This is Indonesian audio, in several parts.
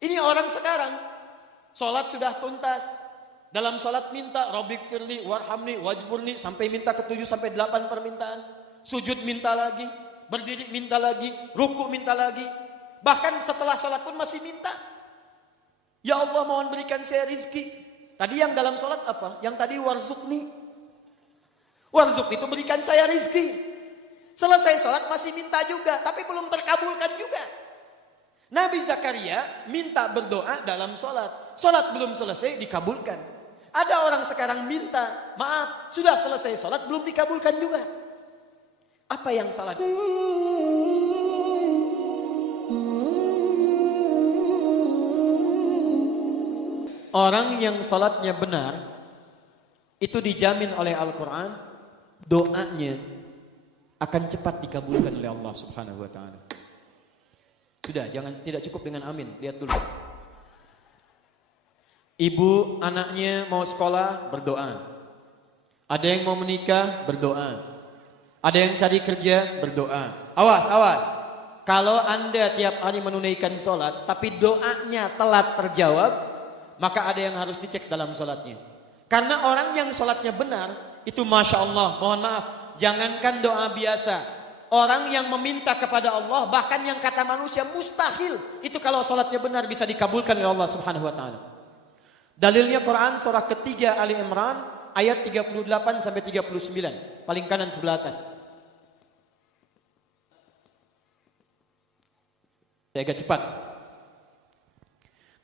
Ini orang sekarang, sholat sudah tuntas. Dalam sholat minta, Rabbik firli, warhamni, wajburni, sampai minta ke 7 sampai 8 permintaan. Sujud minta lagi, berdiri minta lagi, ruku minta lagi. Bahkan setelah sholat pun masih minta. Ya Allah, mohon berikan saya rizki. Tadi yang dalam sholat apa? Yang tadi warzukni. Warzukni itu berikan saya rizki. Selesai sholat masih minta juga, tapi belum terkabulkan juga. Nabi Zakaria minta berdoa dalam sholat. Sholat belum selesai dikabulkan. Ada orang sekarang minta, maaf, sudah selesai sholat belum dikabulkan juga. Apa yang salah? Orang yang sholatnya benar, itu dijamin oleh Al-Quran, doanya akan cepat dikabulkan oleh Allah Subhanahu wa Ta'ala. Sudah, tidak cukup dengan amin. Lihat dulu. Ibu anaknya mau sekolah, berdoa. Ada yang mau menikah, berdoa. Ada yang cari kerja, berdoa. Awas, awas. Kalau Anda tiap hari menunaikan sholat, tapi doanya telat terjawab, maka ada yang harus dicek dalam sholatnya. Karena orang yang sholatnya benar, itu Masya Allah, mohon maaf, jangankan doa biasa. Orang yang meminta kepada Allah, bahkan yang kata manusia mustahil, itu kalau sholatnya benar bisa dikabulkan oleh Allah Subhanahu wa Ta'ala. Dalilnya Quran surah ketiga Ali Imran ayat 38 sampai 39, paling kanan sebelah atas. Saya agak cepat.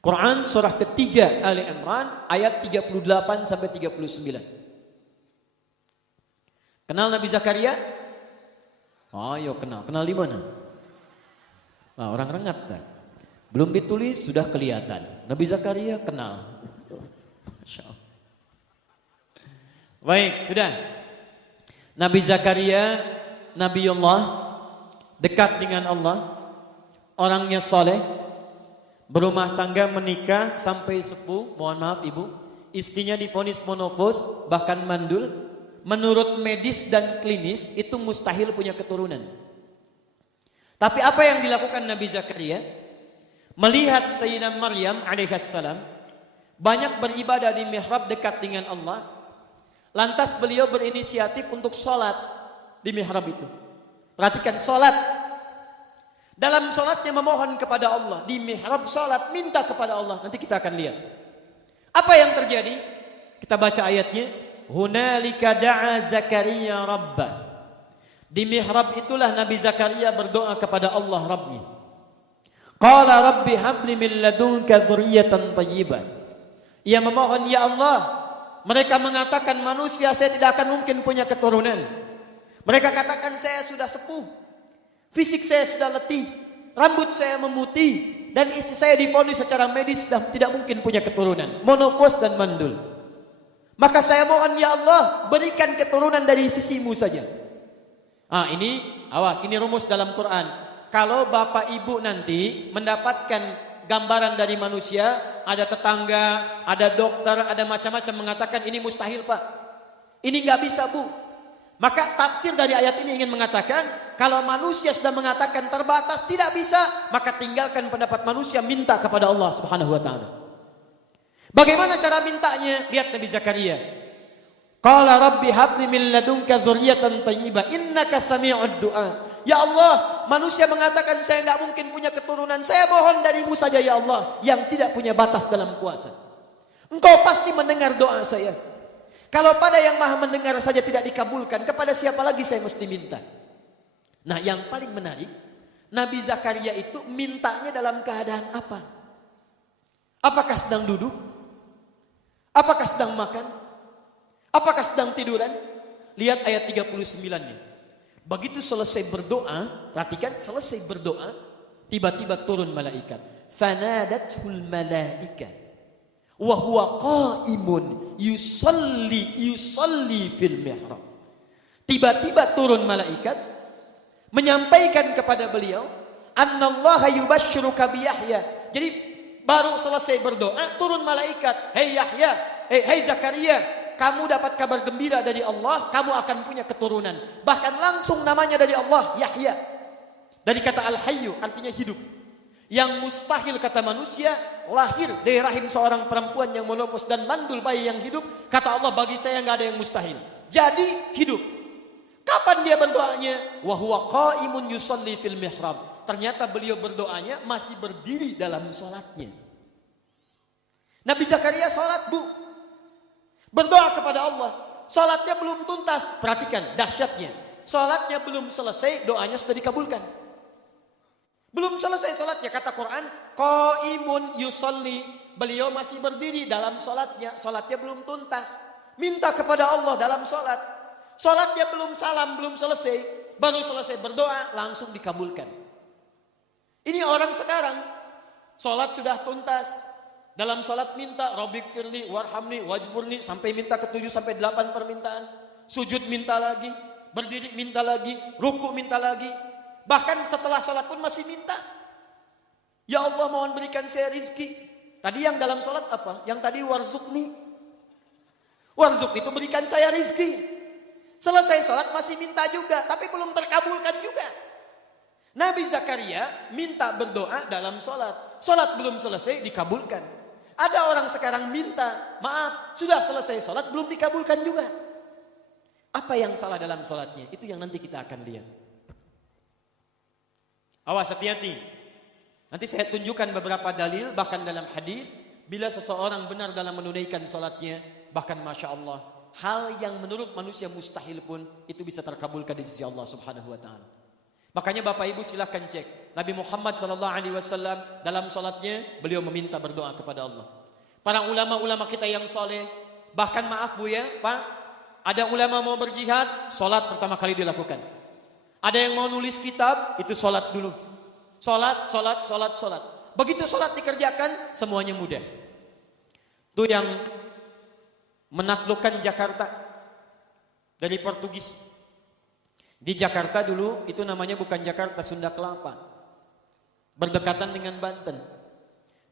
Quran surah ketiga Ali Imran ayat 38 sampai 39. Kenal Nabi Zakaria? Ayo kenal. Kenal di mana? Nah, orang rengat dah. Belum ditulis sudah kelihatan. Nabi Zakaria kenal. Masya Allah. Baik, sudah. Nabi Zakaria, Nabiullah, dekat dengan Allah, orangnya soleh, berumah tangga, menikah sampai sepuh. Mohon maaf ibu, istrinya divonis monofos, bahkan mandul. Menurut medis dan klinis itu mustahil punya keturunan. Tapi apa yang dilakukan Nabi Zakaria? Melihat Sayyidah Maryam alaihissalam banyak beribadah di mihrab dekat dengan Allah. Lantas beliau berinisiatif untuk sholat di mihrab itu. Perhatikan, sholat. Dalam sholatnya memohon kepada Allah. Di mihrab sholat minta kepada Allah. Nanti kita akan lihat. Apa yang terjadi? Kita baca ayatnya. Hunalika da'a Zakaria Rabbah. Di mihrab itulah Nabi Zakaria berdoa kepada Allah Rabbnya. Qala Rabbi habli min ladunka dzurriyyatan thayyibah. Ia memohon, ya Allah, mereka mengatakan manusia saya tidak akan mungkin punya keturunan. Mereka katakan saya sudah sepuh, fisik saya sudah letih, rambut saya memutih, dan istri saya divonis secara medis sudah tidak mungkin punya keturunan, monofos dan mandul. Maka saya mohon, ya Allah, berikan keturunan dari sisimu saja. Ini, awas, ini rumus dalam Quran. Kalau bapak ibu nanti mendapatkan gambaran dari manusia, ada tetangga, ada dokter, ada macam-macam mengatakan ini mustahil pak, ini nggak bisa bu. Maka tafsir dari ayat ini ingin mengatakan, kalau manusia sudah mengatakan terbatas, tidak bisa, maka tinggalkan pendapat manusia, minta kepada Allah Subhanahu wa Ta'ala. Bagaimana cara mintanya? Lihat Nabi Zakaria. Qala Rabbi habli min ladunka dzurriyyatan thayyibah innaka sami'ud du'a. Ya Allah, manusia mengatakan saya enggak mungkin punya keturunan. Saya mohon darimu saja ya Allah, yang tidak punya batas dalam kuasa. Engkau pasti mendengar doa saya. Kalau pada yang Maha mendengar saja tidak dikabulkan, kepada siapa lagi saya mesti minta? Nah, yang paling menarik, Nabi Zakaria itu mintanya dalam keadaan apa? Apakah sedang duduk? Apakah sedang makan? Apakah sedang tiduran? Lihat ayat 39-nya. Begitu selesai berdoa, perhatikan, selesai berdoa, tiba-tiba turun malaikat. Fanadathul malaika wa huwa qa'imun yusalli fil mihrab. Tiba-tiba turun malaikat menyampaikan kepada beliau, annallaha yubashshiruka bi Yahya. Jadi baru selesai berdoa, turun malaikat. Hei Yahya, hei Zakaria, kamu dapat kabar gembira dari Allah, kamu akan punya keturunan. Bahkan langsung namanya dari Allah, Yahya. Dari kata Al-Hayyu, artinya hidup. Yang mustahil kata manusia, lahir dari rahim seorang perempuan yang menopos dan mandul bayi yang hidup. Kata Allah, bagi saya nggak ada yang mustahil. Jadi hidup. Kapan dia berdoanya? Wa huwa qaimun yusalli fil mihrab. Ternyata beliau berdoanya masih berdiri dalam sholatnya. Nabi Zakaria sholat, Bu. Berdoa kepada Allah. Sholatnya belum tuntas. Perhatikan dahsyatnya. Sholatnya belum selesai, doanya sudah dikabulkan. Belum selesai sholatnya, kata Quran, qaimun yusalli. Beliau masih berdiri dalam sholatnya. Sholatnya belum tuntas. Minta kepada Allah dalam sholat. Sholatnya belum salam, belum selesai. Baru selesai berdoa, langsung dikabulkan. Ini orang sekarang. Sholat sudah tuntas. Dalam sholat minta, Rabbik firli, warhamni, wajburni. Sampai minta ke 7 sampai 8 permintaan. Sujud minta lagi. Berdiri minta lagi. Ruku minta lagi. Bahkan setelah sholat pun masih minta. Ya Allah, mohon berikan saya rizki. Tadi yang dalam sholat apa? Yang tadi warzukni. Warzukni itu berikan saya rizki. Selesai sholat masih minta juga. Tapi belum terkabulkan juga. Nabi Zakaria minta berdoa dalam sholat. Sholat belum selesai dikabulkan. Ada orang sekarang minta, maaf, sudah selesai sholat belum dikabulkan juga. Apa yang salah dalam sholatnya? Itu yang nanti kita akan lihat. Awas, hati-hati. Nanti saya tunjukkan beberapa dalil, bahkan dalam hadis, bila seseorang benar dalam menunaikan salatnya, bahkan Masya Allah, hal yang menurut manusia mustahil pun, itu bisa terkabulkan di sisi Allah Subhanahu Wa Taala. Makanya Bapak Ibu silahkan cek, Nabi Muhammad SAW dalam salatnya, beliau meminta berdoa kepada Allah. Para ulama-ulama kita yang soleh, bahkan maaf Bu ya, Pak, ada ulama mau berjihad, salat pertama kali dilakukan. Ada yang mau nulis kitab, itu sholat dulu. Sholat. Begitu sholat dikerjakan, semuanya mudah. Itu yang menaklukkan Jakarta dari Portugis. Di Jakarta dulu, itu namanya bukan Jakarta, Sunda Kelapa. Berdekatan dengan Banten.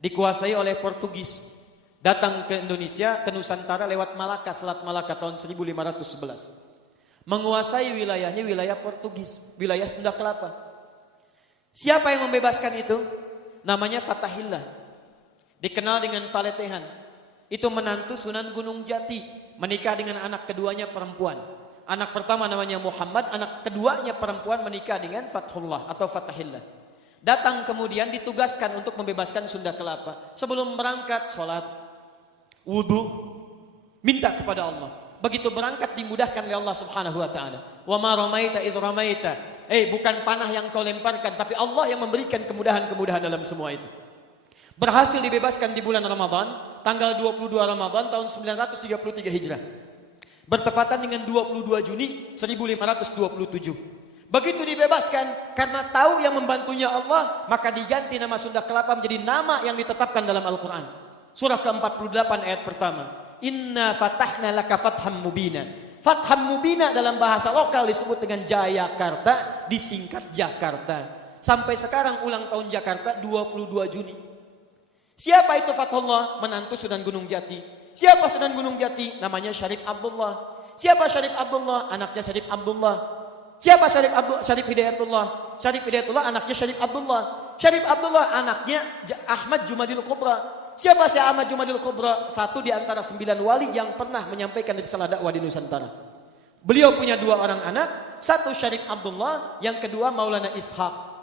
Dikuasai oleh Portugis. Datang ke Indonesia, ke Nusantara lewat Malaka, Selat Malaka tahun 1511. Menguasai wilayahnya wilayah Portugis, wilayah Sunda Kelapa. Siapa yang membebaskan itu? Namanya Fatahillah. Dikenal dengan Faletehan. Itu menantu Sunan Gunung Jati, menikah dengan anak keduanya perempuan. Anak pertama namanya Muhammad, anak keduanya perempuan menikah dengan Fathullah atau Fatahillah. Datang kemudian ditugaskan untuk membebaskan Sunda Kelapa. Sebelum berangkat sholat, wudu, minta kepada Allah. Begitu berangkat dimudahkan oleh Allah Subhanahu Wa Taala. Wa ma ramaita idh ramaita. Bukan panah yang kau lemparkan, tapi Allah yang memberikan kemudahan-kemudahan dalam semua itu. Berhasil dibebaskan di bulan Ramadan, tanggal 22 Ramadan tahun 933 Hijrah. Bertepatan dengan 22 Juni 1527. Begitu dibebaskan, karena tahu yang membantunya Allah, maka diganti nama Sunda Kelapa menjadi nama yang ditetapkan dalam Al-Quran. Surah ke-48 ayat pertama. Inna fatahna laka fatham mubina. Fatham mubina dalam bahasa lokal disebut dengan Jayakarta, disingkat Jakarta. Sampai sekarang ulang tahun Jakarta 22 Juni. Siapa itu Fathullah? Menantu Sunan Gunung Jati. Siapa Sunan Gunung Jati? Namanya Syarif Abdullah. Siapa Syarif Abdullah? Anaknya Syarif Abdullah. Siapa Syarif Hidayatullah? Syarif Hidayatullah anaknya Syarif Abdullah. Syarif Abdullah anaknya Ahmad Jumadil Kubra. Siapa Syekh Ahmad Jumadil Kubra? Satu di antara 9 wali yang pernah menyampaikan risalah dakwah di Nusantara. Beliau punya 2 orang anak, satu Syarif Abdullah, yang kedua Maulana Ishaq.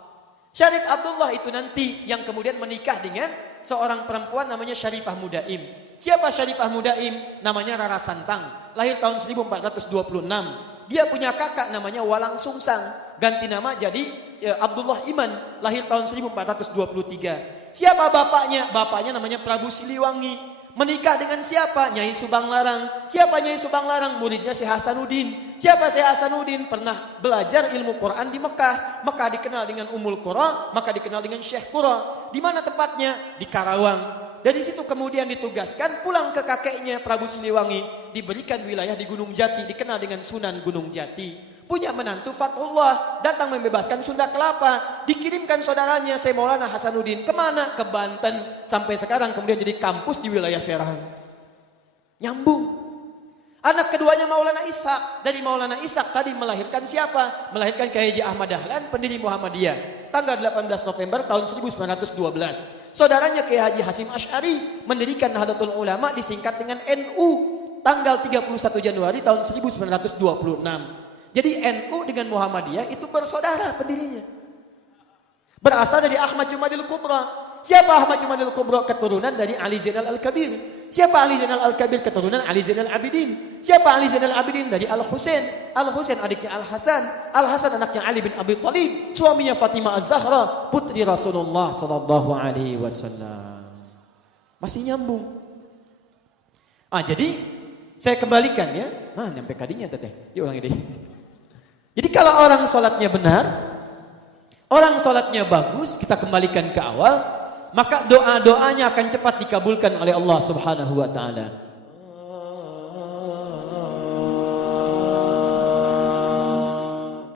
Syarif Abdullah itu nanti yang kemudian menikah dengan seorang perempuan namanya Syarifah Mudaim. Siapa Syarifah Mudaim? Namanya Rara Santang, lahir tahun 1426. Dia punya kakak namanya Walang Sungsang, ganti nama jadi Abdullah Iman, lahir tahun 1423. Siapa bapaknya? Bapaknya namanya Prabu Siliwangi. Menikah dengan siapa? Nyai Subang Larang. Siapa Nyai Subang Larang? Muridnya Syekh Hasanuddin. Siapa Syekh Hasanuddin? Pernah belajar ilmu Quran di Mekah. Mekah dikenal dengan Ummul Qura, maka dikenal dengan Syekh Qura. Di mana tempatnya? Di Karawang. Dari situ kemudian ditugaskan pulang ke kakeknya Prabu Siliwangi. Diberikan wilayah di Gunung Jati, dikenal dengan Sunan Gunung Jati. Punya menantu Fathullah, datang membebaskan Sunda Kelapa. Dikirimkan saudaranya Syekh Maulana Hasanuddin. Kemana? Ke Banten. Sampai sekarang kemudian jadi kampus di wilayah Serang. Nyambung. Anak keduanya Maulana Ishaq. Dari Maulana Ishaq tadi melahirkan siapa? Melahirkan Kiai Haji Ahmad Dahlan, pendiri Muhammadiyah. Tanggal 18 November tahun 1912. Saudaranya Kiai Haji Hasim Asy'ari mendirikan Nahdlatul Ulama disingkat dengan NU. Tanggal 31 Januari tahun 1926. Jadi NU dengan Muhammadiyah itu bersaudara pendirinya. Berasal dari Ahmad Jumadil Kubra. Siapa Ahmad Jumadil Kubra? Keturunan dari Ali Zainal Al-Kabir. Siapa Ali Zainal Al-Kabir? Keturunan Ali Zainal Abidin. Siapa Ali Zainal Abidin? Dari Al-Husain. Al-Husain adiknya Al-Hasan. Al-Hasan anaknya Ali bin Abi Thalib. Suaminya Fatimah Az-Zahra, putri Rasulullah sallallahu alaihi wasallam. Masih nyambung. Jadi saya kembalikan ya. Nah, nyampe kadinya teteh. Yuk ulangi deh. Jadi kalau orang sholatnya benar, orang sholatnya bagus, kita kembalikan ke awal, maka doa-doanya akan cepat dikabulkan oleh Allah Subhanahu wa taala.